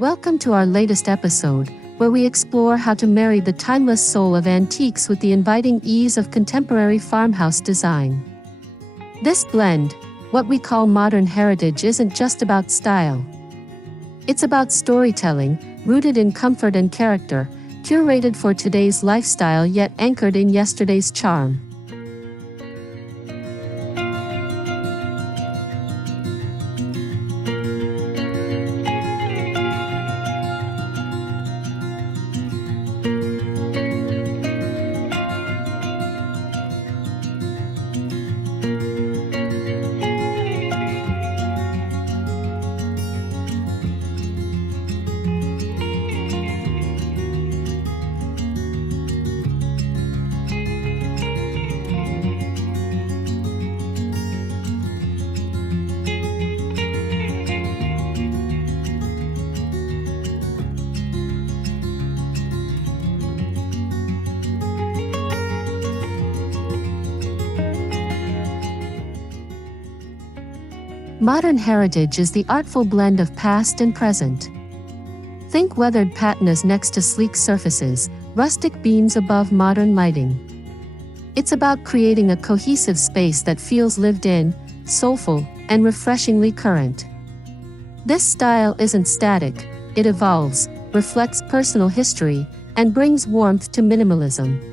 Welcome to our latest episode, where we explore how to marry the timeless soul of antiques with the inviting ease of contemporary farmhouse design. This blend, what we call modern heritage, isn't just about style. It's about storytelling, rooted in comfort and character, curated for today's lifestyle yet anchored in yesterday's charm. Modern heritage is the artful blend of past and present. Think weathered patinas next to sleek surfaces, rustic beams above modern lighting. It's about creating a cohesive space that feels lived in, soulful, and refreshingly current. This style isn't static, it evolves, reflects personal history, and brings warmth to minimalism.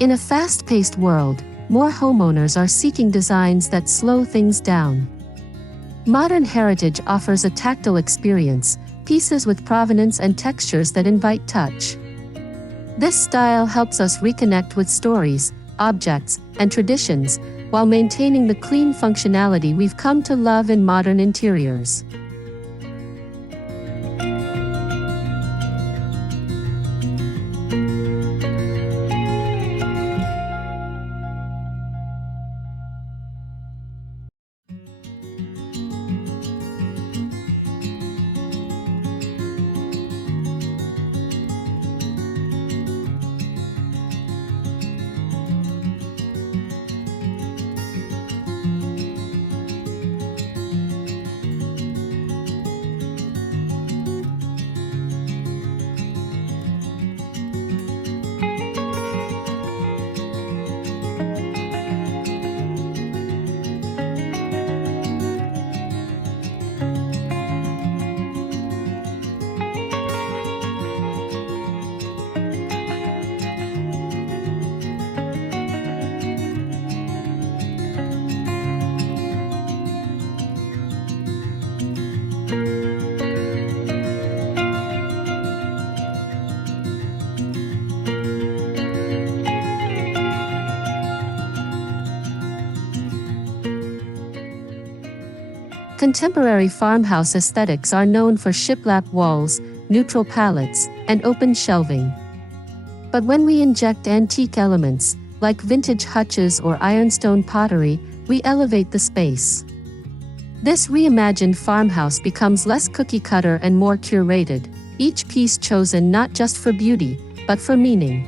In a fast-paced world, more homeowners are seeking designs that slow things down. Modern heritage offers a tactile experience, pieces with provenance and textures that invite touch. This style helps us reconnect with stories, objects, and traditions, while maintaining the clean functionality we've come to love in modern interiors. Contemporary farmhouse aesthetics are known for shiplap walls, neutral palettes, and open shelving. But when we inject antique elements, like vintage hutches or ironstone pottery, we elevate the space. This reimagined farmhouse becomes less cookie-cutter and more curated, each piece chosen not just for beauty, but for meaning.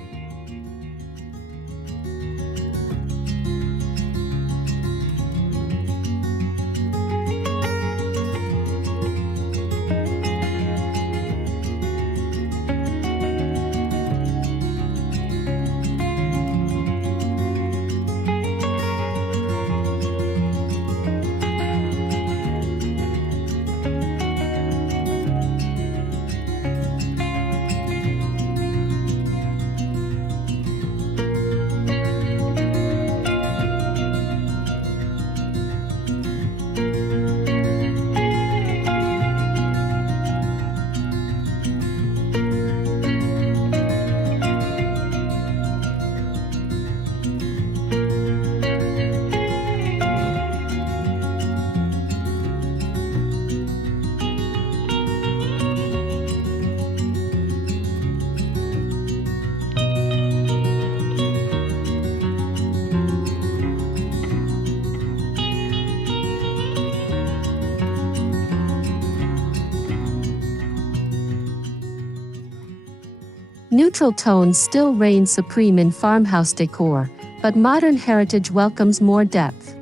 Neutral tones still reign supreme in farmhouse decor, but modern heritage welcomes more depth.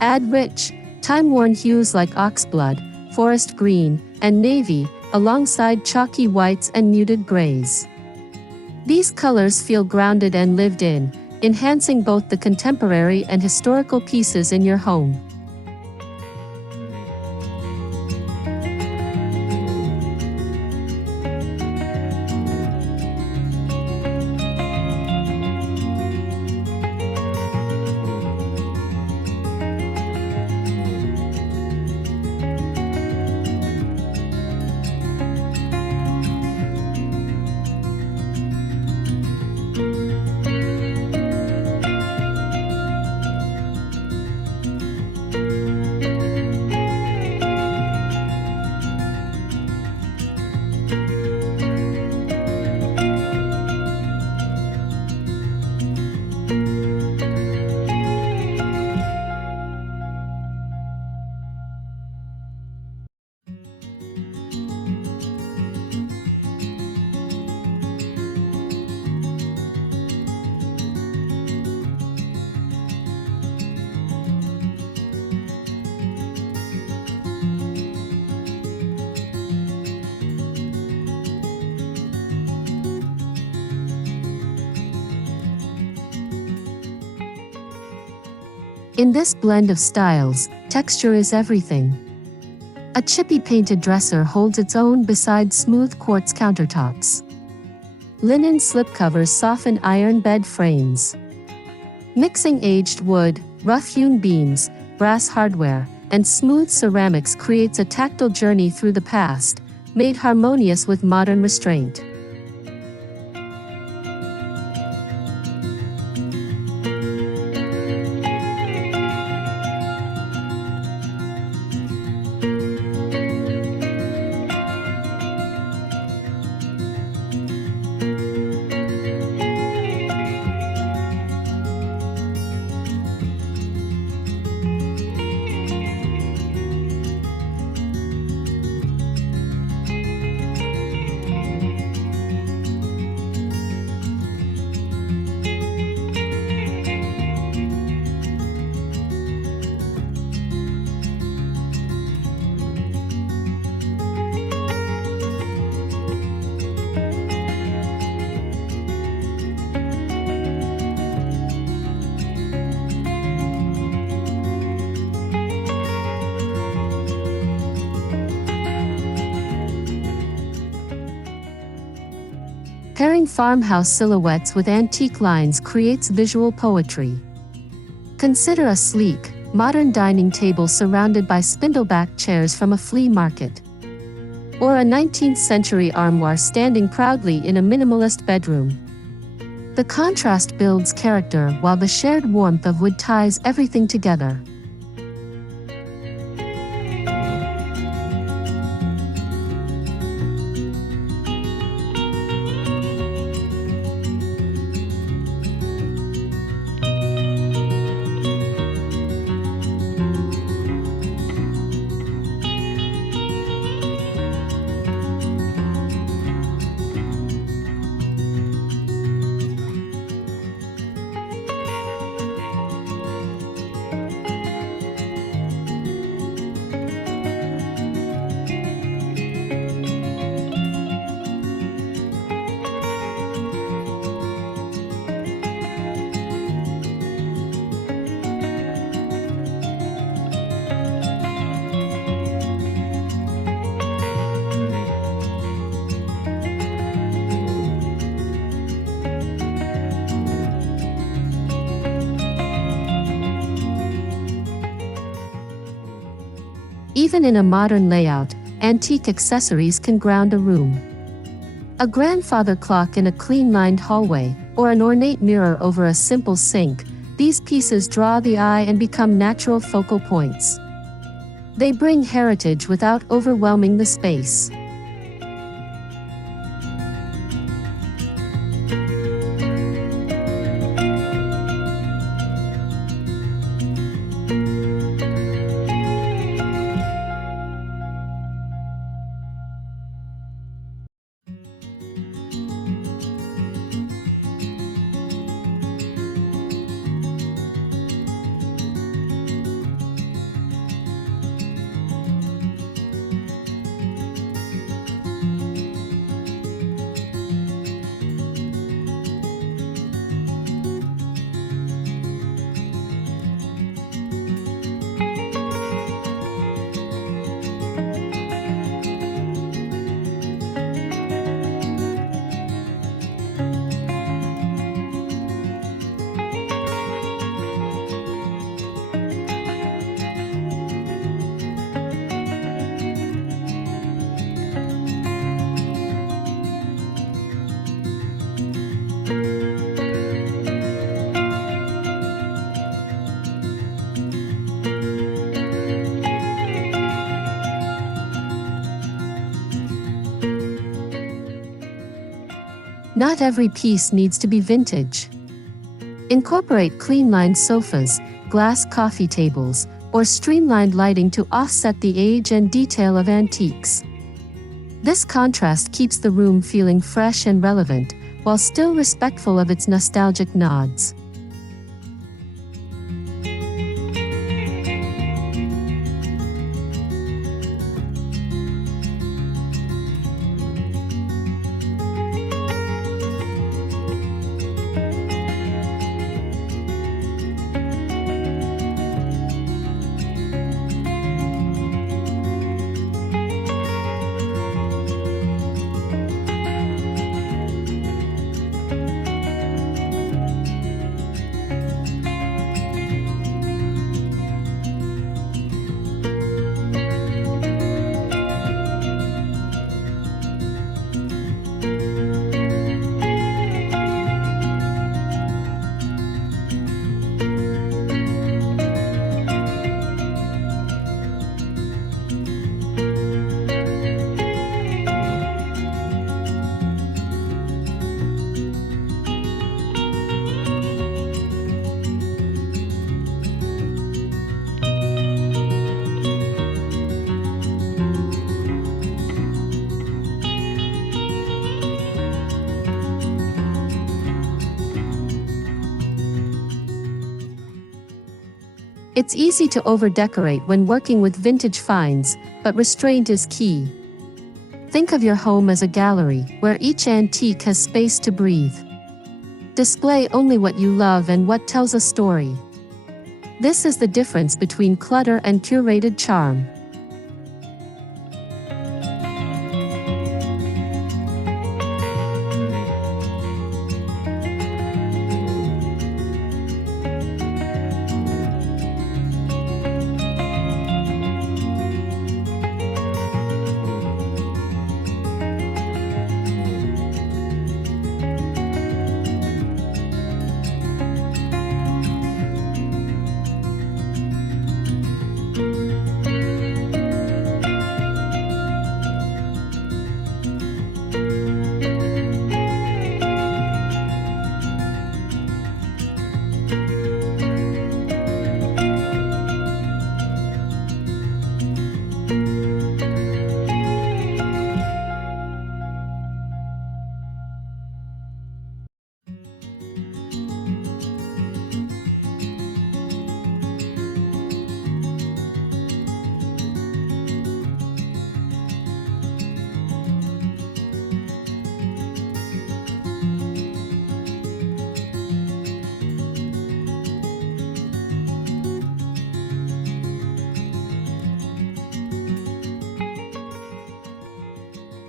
Add rich, time-worn hues like oxblood, forest green, and navy, alongside chalky whites and muted grays. These colors feel grounded and lived in, enhancing both the contemporary and historical pieces in your home. In this blend of styles, texture is everything. A chippy painted dresser holds its own beside smooth quartz countertops. Linen slipcovers soften iron bed frames. Mixing aged wood, rough-hewn beams, brass hardware, and smooth ceramics creates a tactile journey through the past, made harmonious with modern restraint. Pairing farmhouse silhouettes with antique lines creates visual poetry. Consider a sleek, modern dining table surrounded by spindleback chairs from a flea market. Or a 19th-century armoire standing proudly in a minimalist bedroom. The contrast builds character while the shared warmth of wood ties everything together. Even in a modern layout, antique accessories can ground a room. A grandfather clock in a clean-lined hallway, or an ornate mirror over a simple sink, these pieces draw the eye and become natural focal points. They bring heritage without overwhelming the space. Not every piece needs to be vintage. Incorporate clean-lined sofas, glass coffee tables, or streamlined lighting to offset the age and detail of antiques. This contrast keeps the room feeling fresh and relevant, while still respectful of its nostalgic nods. It's easy to over-decorate when working with vintage finds, but restraint is key. Think of your home as a gallery, where each antique has space to breathe. Display only what you love and what tells a story. This is the difference between clutter and curated charm.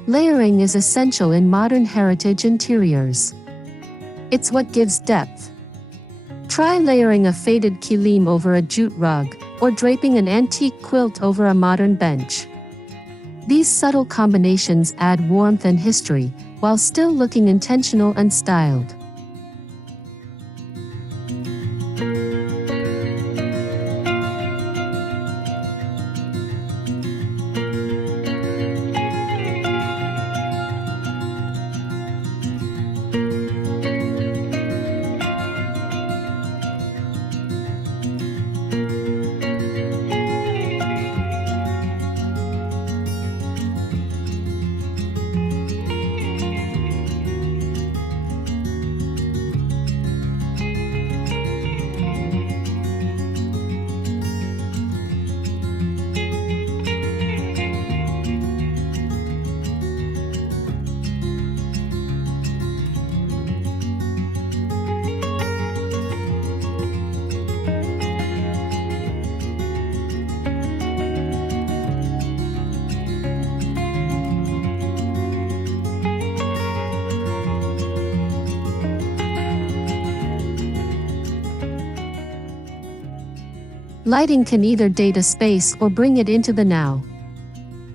Layering is essential in modern heritage interiors. It's what gives depth. Try layering a faded kilim over a jute rug, or draping an antique quilt over a modern bench. These subtle combinations add warmth and history, while still looking intentional and styled. Lighting can either date a space or bring it into the now.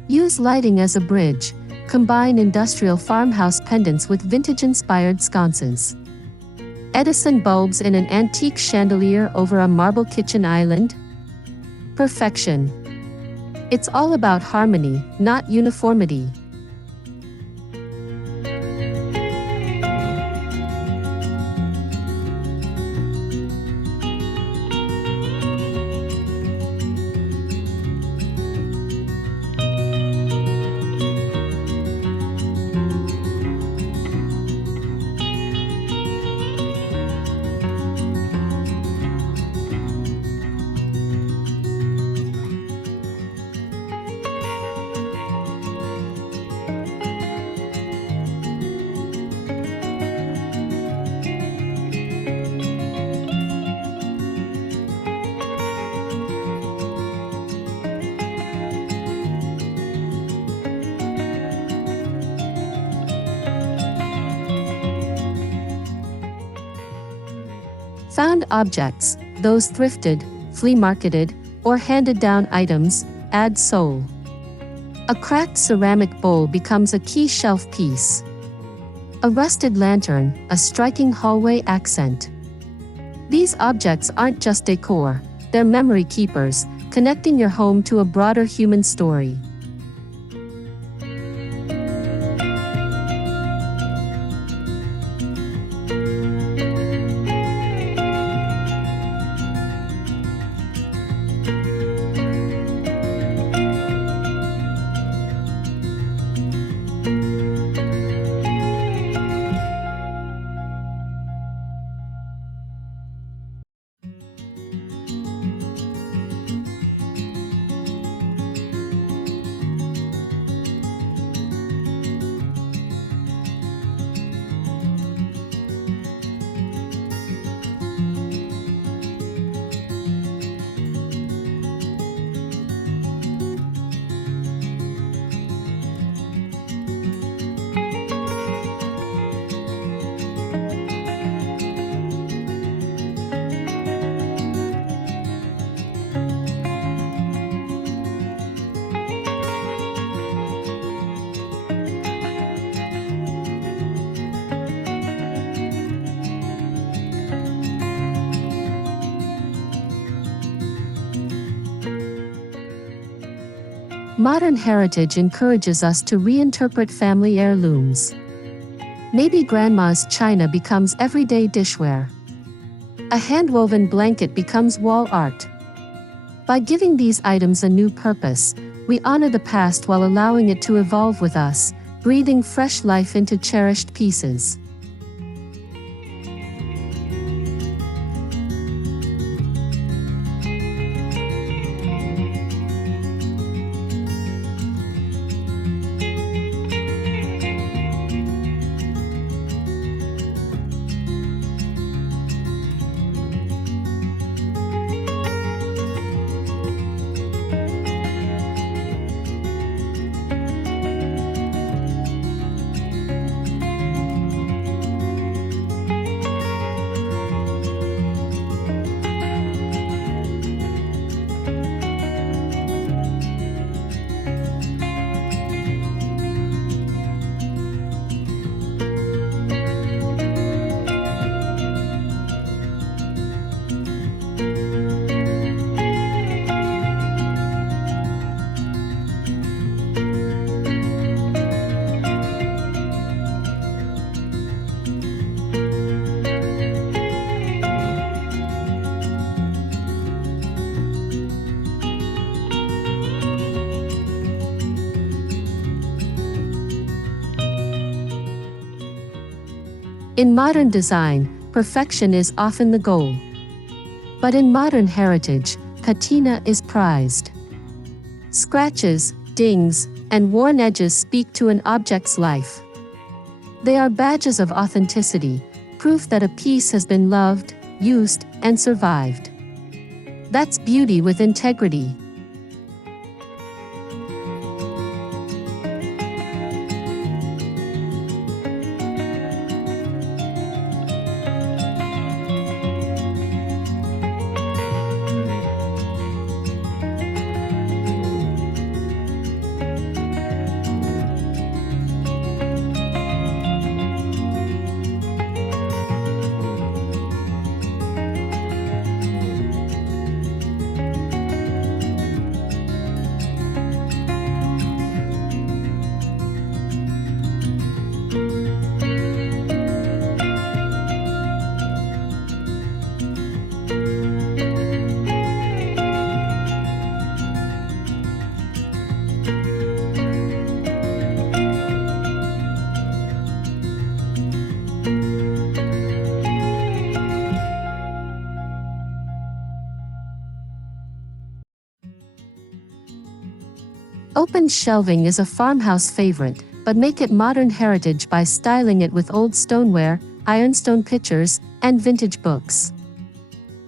Use lighting as a bridge. Combine industrial farmhouse pendants with vintage-inspired sconces. Edison bulbs in an antique chandelier over a marble kitchen island. Perfection. It's all about harmony, not uniformity. Found objects, those thrifted, flea marketed, or handed down items, add soul. A cracked ceramic bowl becomes a key shelf piece. A rusted lantern, a striking hallway accent. These objects aren't just decor, they're memory keepers, connecting your home to a broader human story. Modern heritage encourages us to reinterpret family heirlooms. Maybe grandma's china becomes everyday dishware. A hand-woven blanket becomes wall art. By giving these items a new purpose, we honor the past while allowing it to evolve with us, breathing fresh life into cherished pieces. In modern design, perfection is often the goal. But in modern heritage, patina is prized. Scratches, dings, and worn edges speak to an object's life. They are badges of authenticity, proof that a piece has been loved, used, and survived. That's beauty with integrity. Open shelving is a farmhouse favorite, but make it modern heritage by styling it with old stoneware, ironstone pitchers, and vintage books.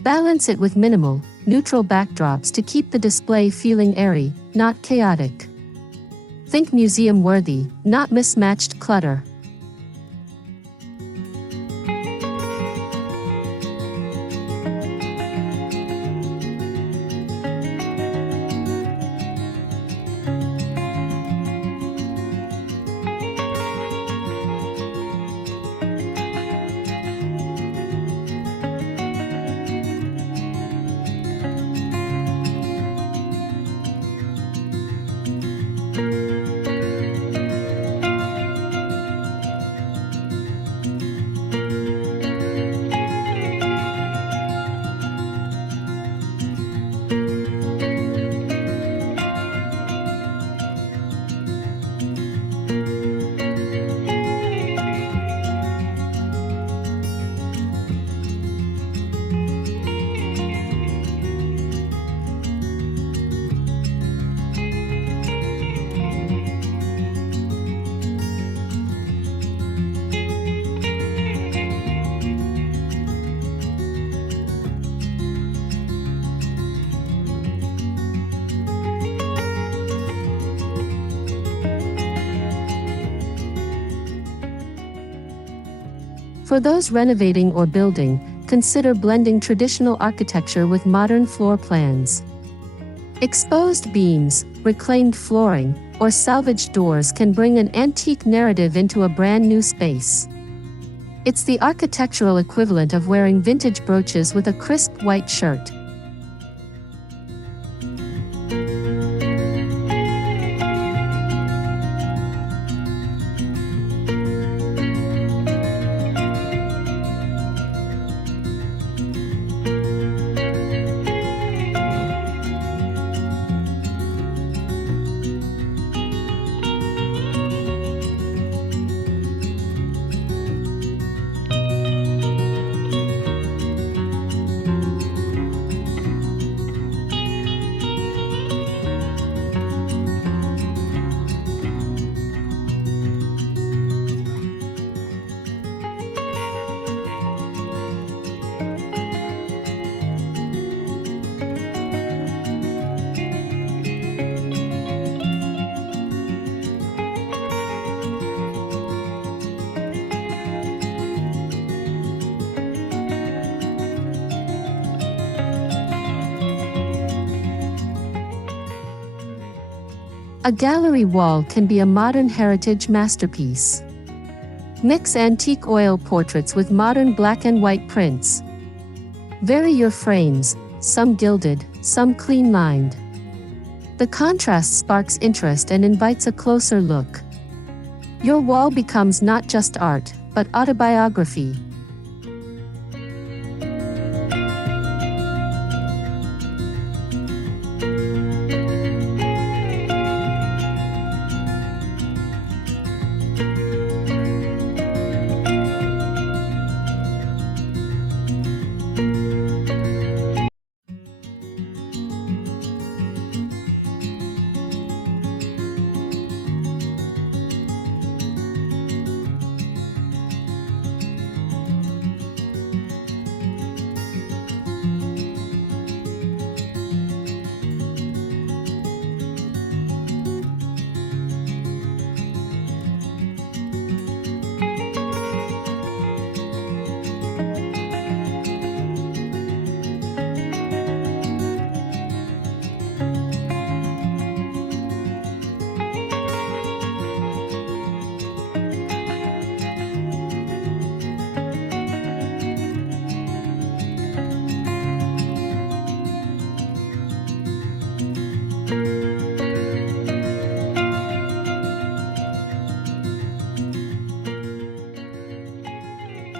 Balance it with minimal, neutral backdrops to keep the display feeling airy, not chaotic. Think museum-worthy, not mismatched clutter. For those renovating or building, consider blending traditional architecture with modern floor plans. Exposed beams, reclaimed flooring, or salvaged doors can bring an antique narrative into a brand new space. It's the architectural equivalent of wearing vintage brooches with a crisp white shirt. A gallery wall can be a modern heritage masterpiece. Mix antique oil portraits with modern black and white prints. Vary your frames, some gilded, some clean-lined. The contrast sparks interest and invites a closer look. Your wall becomes not just art, but autobiography.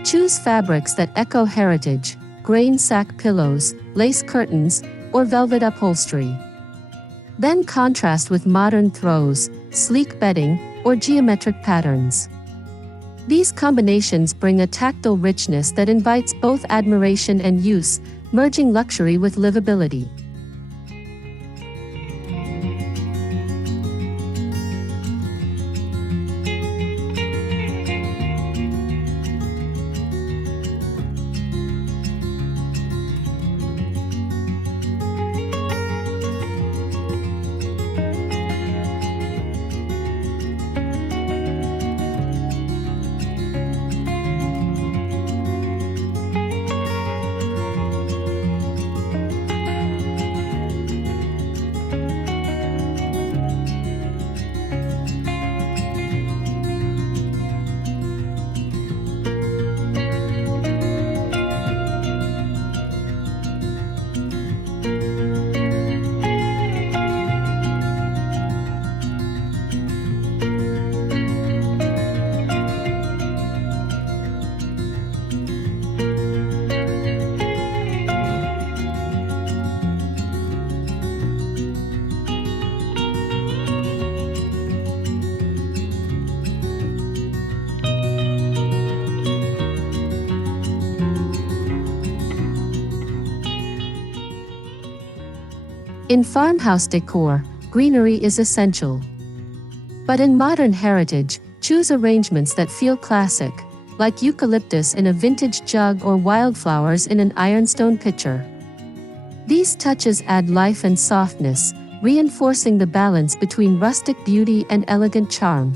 Choose fabrics that echo heritage, grain sack pillows, lace curtains, or velvet upholstery. Then contrast with modern throws, sleek bedding, or geometric patterns. These combinations bring a tactile richness that invites both admiration and use, merging luxury with livability. In farmhouse decor, greenery is essential. But in modern heritage, choose arrangements that feel classic, like eucalyptus in a vintage jug or wildflowers in an ironstone pitcher. These touches add life and softness, reinforcing the balance between rustic beauty and elegant charm.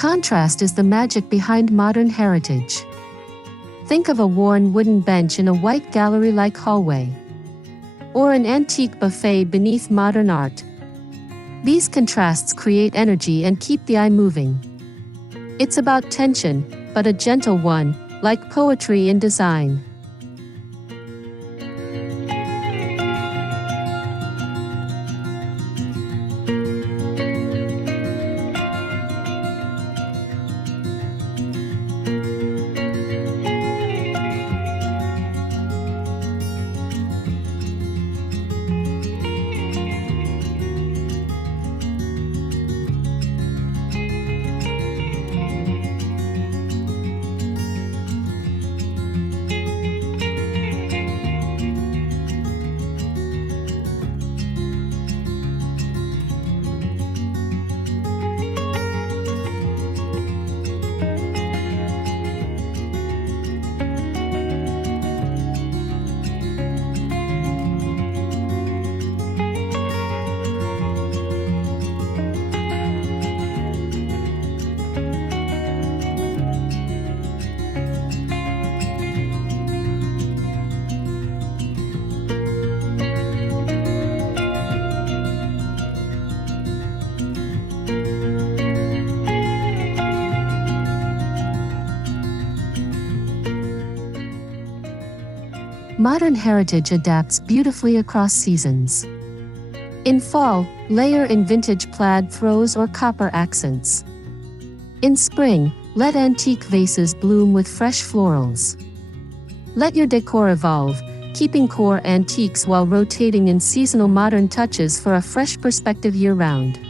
Contrast is the magic behind modern heritage. Think of a worn wooden bench in a white gallery-like hallway, or an antique buffet beneath modern art. These contrasts create energy and keep the eye moving. It's about tension, but a gentle one, like poetry in design. Modern heritage adapts beautifully across seasons. In fall, layer in vintage plaid throws or copper accents. In spring, let antique vases bloom with fresh florals. Let your decor evolve, keeping core antiques while rotating in seasonal modern touches for a fresh perspective year-round.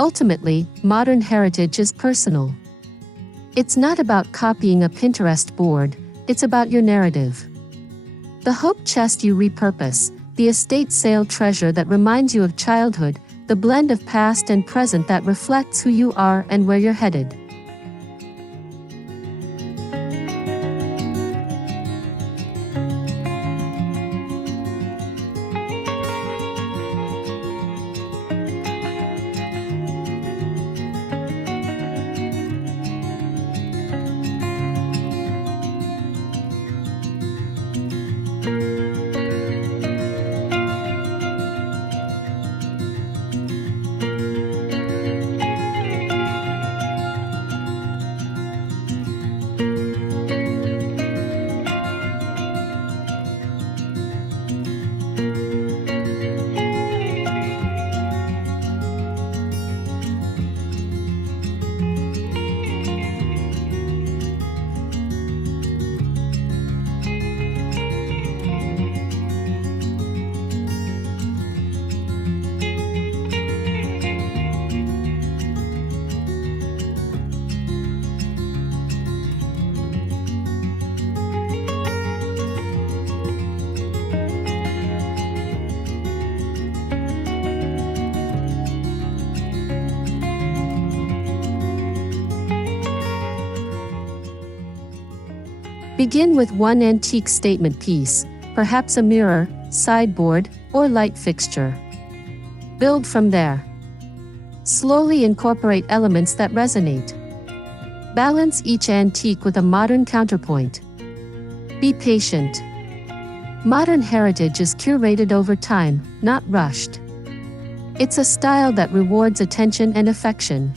Ultimately, modern heritage is personal. It's not about copying a Pinterest board, it's about your narrative. The hope chest you repurpose, the estate sale treasure that reminds you of childhood, the blend of past and present that reflects who you are and where you're headed. Begin with one antique statement piece, perhaps a mirror, sideboard, or light fixture. Build from there. Slowly incorporate elements that resonate. Balance each antique with a modern counterpoint. Be patient. Modern heritage is curated over time, not rushed. It's a style that rewards attention and affection.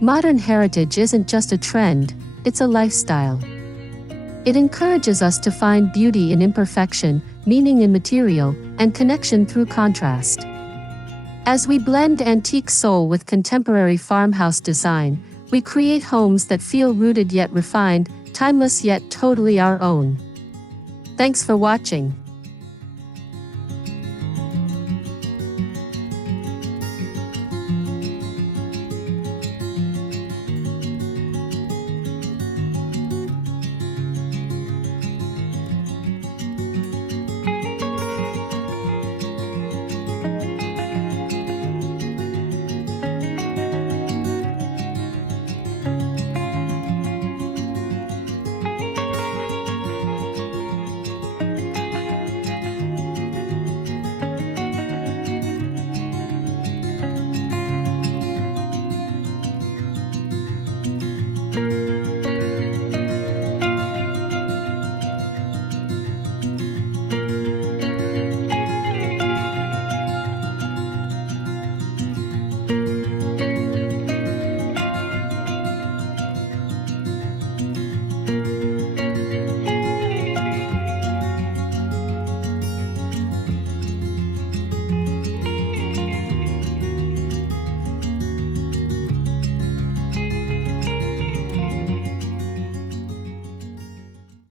Modern heritage isn't just a trend, it's a lifestyle. It encourages us to find beauty in imperfection, meaning in material, and connection through contrast. As we blend antique soul with contemporary farmhouse design, we create homes that feel rooted yet refined, timeless yet totally our own. Thanks for watching.